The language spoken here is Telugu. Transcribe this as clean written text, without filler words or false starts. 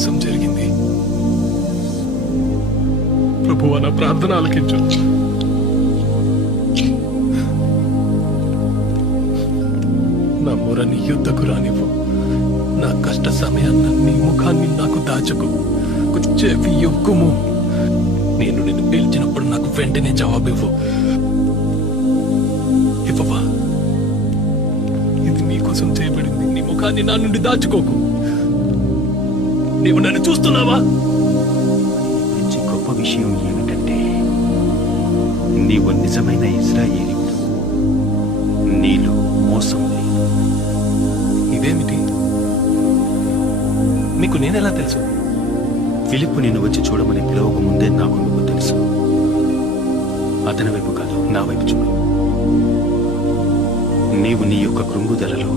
కోసం జరిగింది. ప్రభువా, నా ప్రార్థన ఆలకించు. నా మొరని యుద్ధకు రానివ్వు. నా కష్ట సమయాన్న నీ ముఖాన్ని నాకు దాచుకు. చెవి యొక్కుము. నేను నిన్ను పిలిచినప్పుడు నాకు వెంటనే జవాబివ్వు. ఇవ్వవా? ఇది నీకోసం చేయబడింది. నీ ముఖాన్ని నా నుండి దాచుకోకు. నీవు నన్ను చూస్తున్నావా? గురించి గొప్ప విషయం ఏమిటంటే, నీవు నిజమైన ఇశ్రాయేలీయుడు. నీలో మోసం లేదు. ఇదేమిటి? మీకు నేనెలా తెలుసు? ఫిలిప్పు నిన్ను వచ్చి చూడమని పిలవక ముందే నాకు నువ్వు తెలుసు. అతని వైపు కాదు, నా వైపు చూడు. నీవు నీ యొక్క కృంగుదలలో